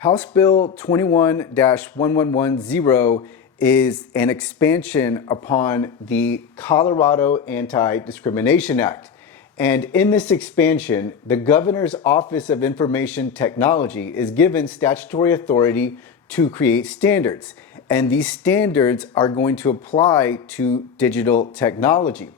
House Bill 21-1110 is an expansion upon the Colorado Anti-Discrimination Act. And in this expansion, the Governor's Office of Information Technology is given statutory authority to create standards. And these standards are going to apply to digital technology.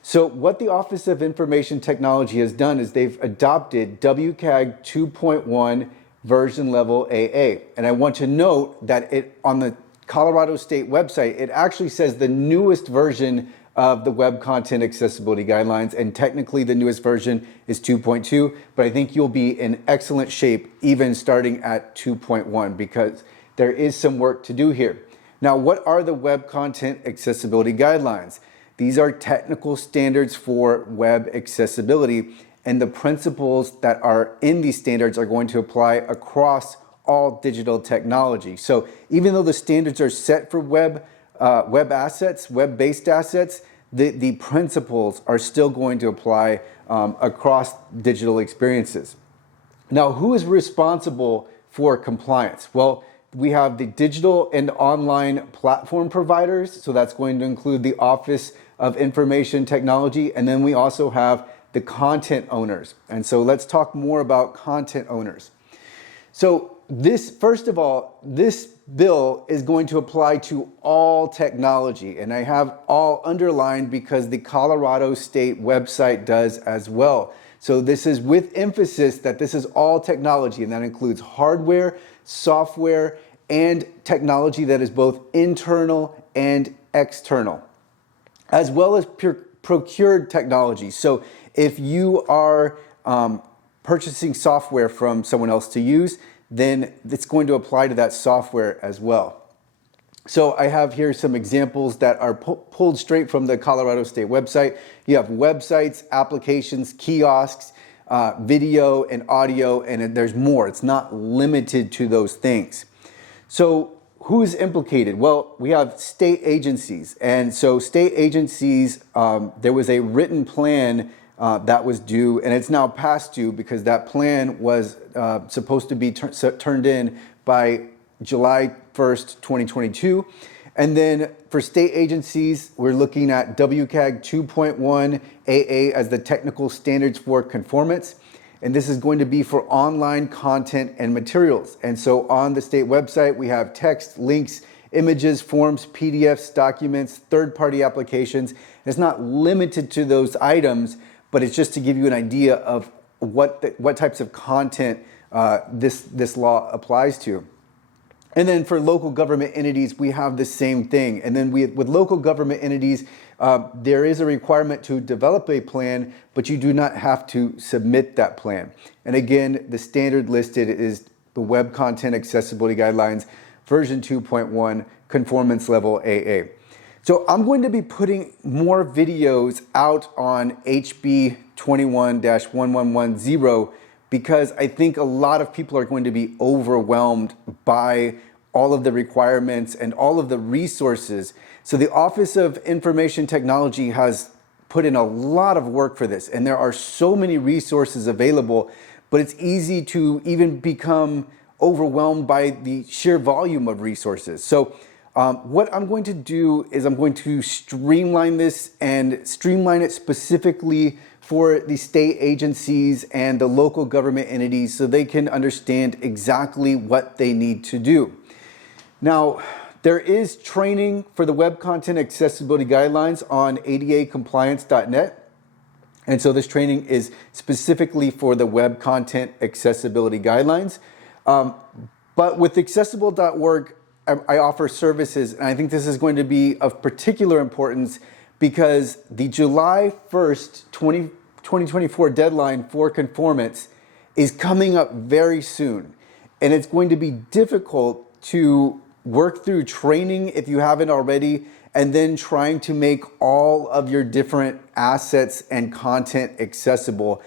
So what the Office of Information Technology has done is they've adopted WCAG 2.1 version level AA. And I want to note that on the Colorado State website, it actually says the newest version of the Web Content Accessibility Guidelines, and technically the newest version is 2.2, but I think you'll be in excellent shape even starting at 2.1 because there is some work to do here. Now, what are the Web Content Accessibility Guidelines? These are technical standards for web accessibility, and the principles that are in these standards are going to apply across all digital technology. So even though the standards are set for web assets, web-based assets, the principles are still going to apply across digital experiences. Now, who is responsible for compliance? Well, we have the digital and online platform providers, so that's going to include the Office of Information Technology, and then we also have the content owners. And so let's talk more about content owners. So first of all, this bill is going to apply to all technology, and I have all underlined because the Colorado State website does as well. So this is with emphasis that this is all technology, and that includes hardware, software, and technology that is both internal and external, as well as procured technology. So if you are purchasing software from someone else to use, then it's going to apply to that software as well. So I have here some examples that are pulled straight from the Colorado State website. You have websites, applications, kiosks, video and audio, and there's more. It's not limited to those things. So who is implicated? Well, we have state agencies. And so state agencies, there was a written plan that was due, and it's now past due because that plan was supposed to be turned in by July 1st, 2022. And then for state agencies, we're looking at WCAG 2.1 AA as the technical standards for conformance. And this is going to be for online content and materials. And so on the state website, we have text, links, images, forms, PDFs, documents, third-party applications. It's not limited to those items, but it's just to give you an idea of what types of content this law applies to. And then for local government entities, we have the same thing. And then with local government entities, there is a requirement to develop a plan, but you do not have to submit that plan. And again, the standard listed is the Web Content Accessibility Guidelines, version 2.1, conformance level AA. So I'm going to be putting more videos out on HB 21-1110 because I think a lot of people are going to be overwhelmed by all of the requirements and all of the resources. So the Office of Information Technology has put in a lot of work for this, and there are so many resources available, but it's easy to even become overwhelmed by the sheer volume of resources. So what I'm going to do is I'm going to streamline this and streamline it specifically for the state agencies and the local government entities so they can understand exactly what they need to do. Now, there is training for the Web Content Accessibility Guidelines on adacompliance.net. And so this training is specifically for the Web Content Accessibility Guidelines. But with accessible.org, I offer services, and I think this is going to be of particular importance because the July 1st, 2024 deadline for conformance is coming up very soon. And it's going to be difficult to work through training if you haven't already, and then trying to make all of your different assets and content accessible.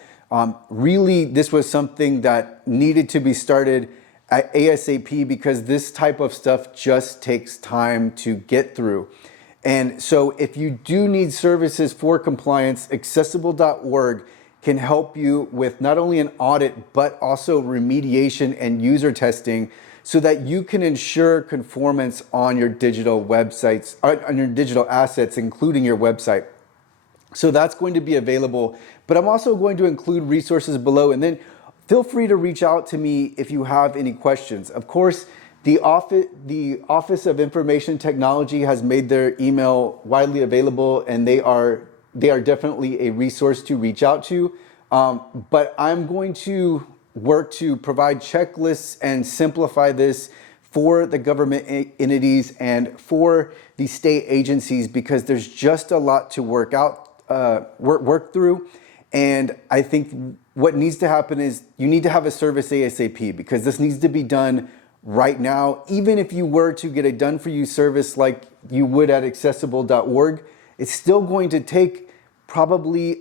Really, this was something that needed to be started at ASAP because this type of stuff just takes time to get through. And so if you do need services for compliance, accessible.org can help you with not only an audit, but also remediation and user testing so that you can ensure conformance on your digital websites, on your digital assets, including your website. So that's going to be available, but I'm also going to include resources below, and then feel free to reach out to me if you have any questions. Of course, the Office of Information Technology has made their email widely available, and they are definitely a resource to reach out to. But I'm going to work to provide checklists and simplify this for the government entities and for the state agencies, because there's just a lot to work through. And I think what needs to happen is you need to have a service ASAP, because this needs to be done right now. Even if you were to get a done for you service like you would at accessible.org, it's still going to take probably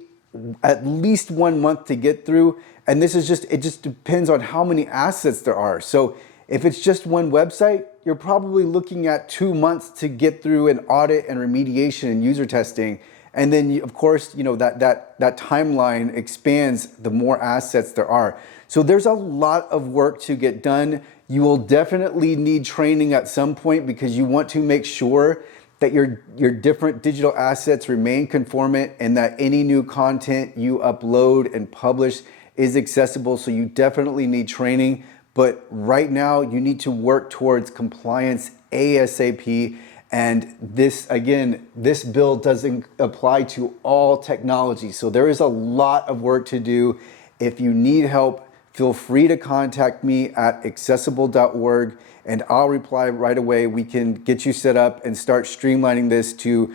at least 1 month to get through. And this is it just depends on how many assets there are. So if it's just one website, you're probably looking at 2 months to get through an audit and remediation and user testing. And then, of course, that timeline expands the more assets there are. So there's a lot of work to get done. You will definitely need training at some point, because you want to make sure that your different digital assets remain conformant and that any new content you upload and publish is accessible. So you definitely need training. But right now, you need to work towards compliance ASAP. And this bill doesn't apply to all technology. So there is a lot of work to do. If you need help, feel free to contact me at accessible.org, and I'll reply right away. We can get you set up and start streamlining this to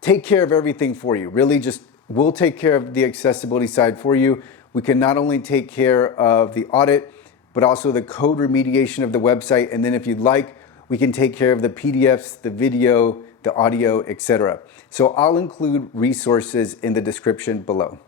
take care of everything for you. Really, we'll take care of the accessibility side for you. We can not only take care of the audit, but also the code remediation of the website. And then if you'd like, we can take care of the PDFs, the video, the audio, etc. So I'll include resources in the description below.